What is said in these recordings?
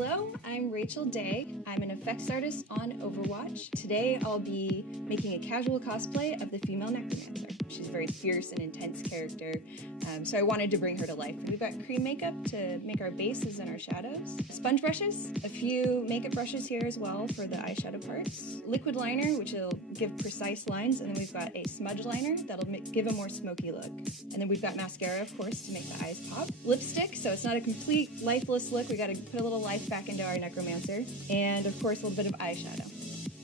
Hello, I'm Rachel Day. I'm an effects artist on Overwatch. Today I'll be making a casual cosplay of the female Necromancer. She's a very fierce and intense character, so I wanted to bring her to life. We've got cream makeup to make our bases and our shadows, sponge brushes, a few makeup brushes here as well for the eyeshadow parts, liquid liner which will give precise lines, and then we've got a smudge liner that'll give a more smoky look. And then we've got mascara, of course, to make the eyes pop. Lipstick, so it's not a complete lifeless look. We gotta put a little life back into our Necromancer. And of course, a little bit of eyeshadow.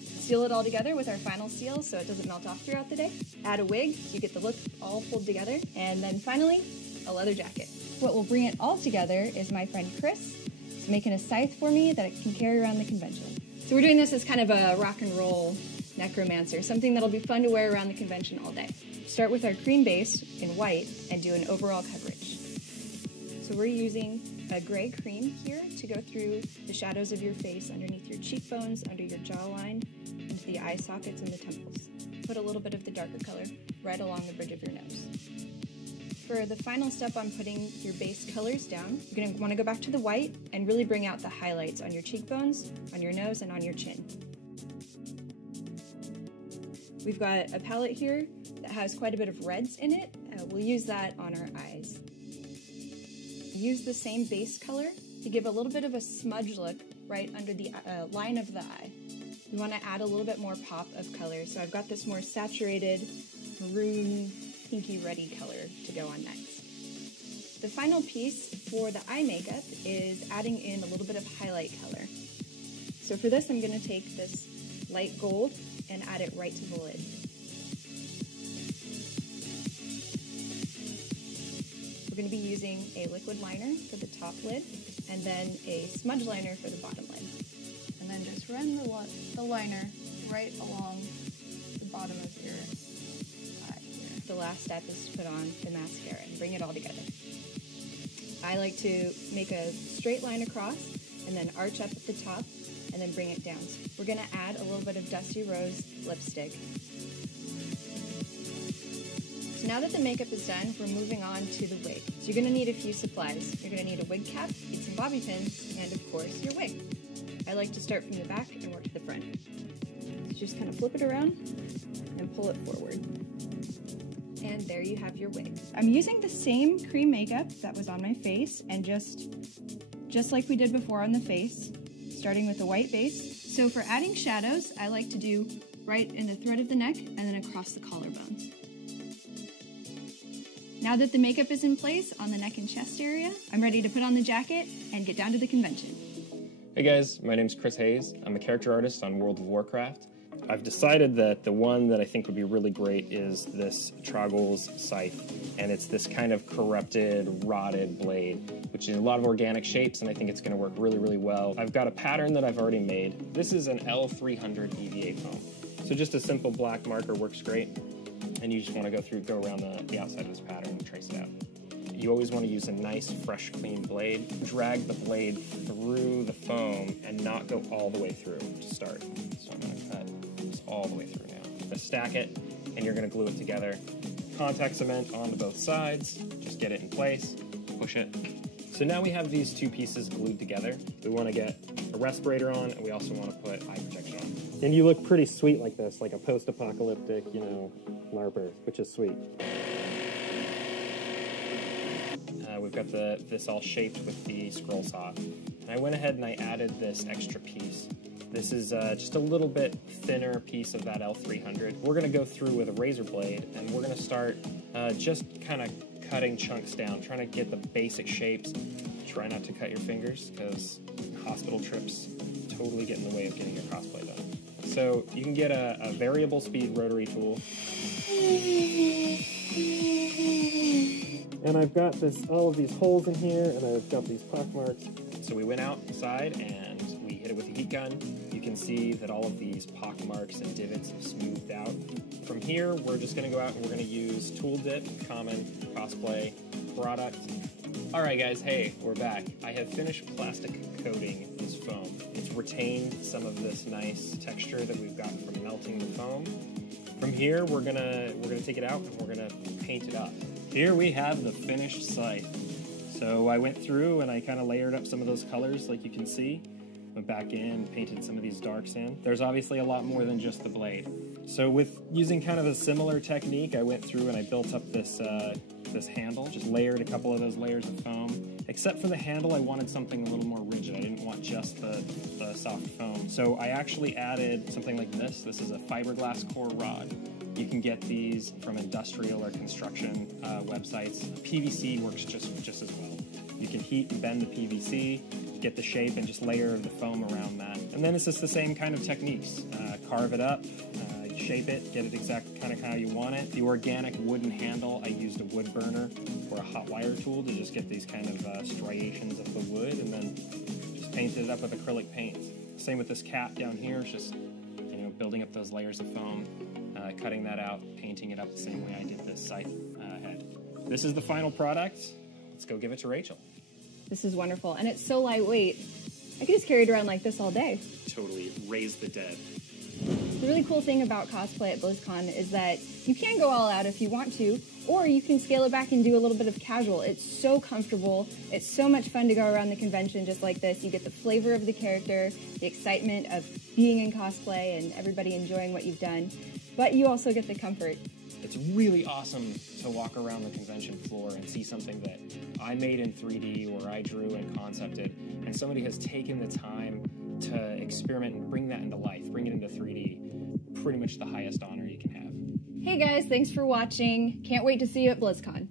Seal it all together with our final seal so it doesn't melt off throughout the day. Add a wig so you get the look all pulled together. And then finally, a leather jacket. What will bring it all together is my friend Chris. He's making a scythe for me that I can carry around the convention. So we're doing this as kind of a rock and roll Necromancer, something that'll be fun to wear around the convention all day. Start with our cream base in white and do an overall coverage. So we're using a gray cream here to go through the shadows of your face, underneath your cheekbones, under your jawline, into the eye sockets and the temples. Put a little bit of the darker color right along the bridge of your nose. For the final step on putting your base colors down, you're going to want to go back to the white and really bring out the highlights on your cheekbones, on your nose, and on your chin. We've got a palette here that has quite a bit of reds in it. We'll use that on our eyes. Use the same base color to give a little bit of a smudge look right under the line of the eye. We want to add a little bit more pop of color, so I've got this more saturated maroon, pinky reddy color to go on next. The final piece for the eye makeup is adding in a little bit of highlight color. So for this, I'm going to take this light gold and add it right to the lid. We're going to be using a liquid liner for the top lid and then a smudge liner for the bottom lid. And then just run the liner right along the bottom of your eye here. The last step is to put on the mascara and bring it all together. I like to make a straight line across and then arch up at the top and then bring it down. So we're going to add a little bit of Dusty Rose lipstick. So now that the makeup is done, we're moving on to the wig. So you're going to need a few supplies. You're going to need a wig cap, need some bobby pins, and of course your wig. I like to start from the back and work to the front. So just kind of flip it around and pull it forward. And there you have your wig. I'm using the same cream makeup that was on my face, and just like we did before on the face, starting with a white base. So for adding shadows, I like to do right in the throat of the neck and then across the collarbones. Now that the makeup is in place on the neck and chest area, I'm ready to put on the jacket and get down to the convention. Hey guys, my name's Chris Hayes. I'm a character artist on World of Warcraft. I've decided that the one that I think would be really great is this Troggle's Scythe, and it's this kind of corrupted, rotted blade, which is a lot of organic shapes, and I think it's going to work really, really well. I've got a pattern that I've already made. This is an L300 EVA foam, so just a simple black marker works great, and you just want to go around the outside of this pattern and trace it out. You always want to use a nice, fresh, clean blade. Drag the blade through the foam and not go all the way through to start. So I'm going to cut this all the way through now. You're going to stack it, and you're going to glue it together. Contact cement onto both sides. Just get it in place, push it. So now we have these two pieces glued together. We want to get a respirator on, and we also want to put eye protection on. And you look pretty sweet like this, like a post-apocalyptic, LARPer, which is sweet. We've got this all shaped with the scroll saw. And I went ahead and I added this extra piece. This is just a little bit thinner piece of that L300. We're going to go through with a razor blade, and we're going to start just kind of cutting chunks down, trying to get the basic shapes. Try not to cut your fingers, because hospital trips totally get in the way of getting your cosplay done. So you can get a variable speed rotary tool. And I've got all of these holes in here, and I've got these pock marks. So we went outside and we hit it with a heat gun. You can see that all of these pock marks and divots have smoothed out. From here, we're just going to go out and we're going to use Tool Dip, Common, Cosplay, Product. All right, guys, hey, we're back. I have finished plastic coating this foam. It's retained some of this nice texture that we've gotten from melting the foam. From here, we're gonna take it out and we're gonna paint it up. Here we have the finished site. So I went through and I kind of layered up some of those colors like you can see. Went back in, painted some of these darks in. There's obviously a lot more than just the blade. So with using kind of a similar technique, I went through and I built up this this handle, just layered a couple of those layers of foam. Except for the handle, I wanted something a little more rigid. I didn't want just the soft foam. So I actually added something like this. This is a fiberglass core rod. You can get these from industrial or construction websites. PVC works just as well. You can heat and bend the PVC, get the shape, and just layer the foam around that. And then it's just the same kind of techniques. Carve it up, shape it, get it exactly kind of how you want it. The organic wooden handle, I used a wood burner or a hot wire tool to just get these kind of striations of the wood, and then just painted it up with acrylic paint. Same with this cap down here. It's just, you know, building up those layers of foam, cutting that out, painting it up the same way I did this scythe head. This is the final product. Let's go give it to Rachel. This is wonderful, and it's so lightweight. I could just carry it around like this all day. Totally raise the dead. The really cool thing about cosplay at Blizzcon is that you can go all out if you want to, or you can scale it back and do a little bit of casual. It's so comfortable. It's so much fun to go around the convention just like this. You get the flavor of the character, the excitement of being in cosplay and everybody enjoying what you've done, but you also get the comfort. It's really awesome to walk around the convention floor and see something that I made in 3D or I drew and concepted, and somebody has taken the time to experiment and bring that into life, bring it into 3D. Pretty much the highest honor you can have. Hey guys, thanks for watching. Can't wait to see you at BlizzCon.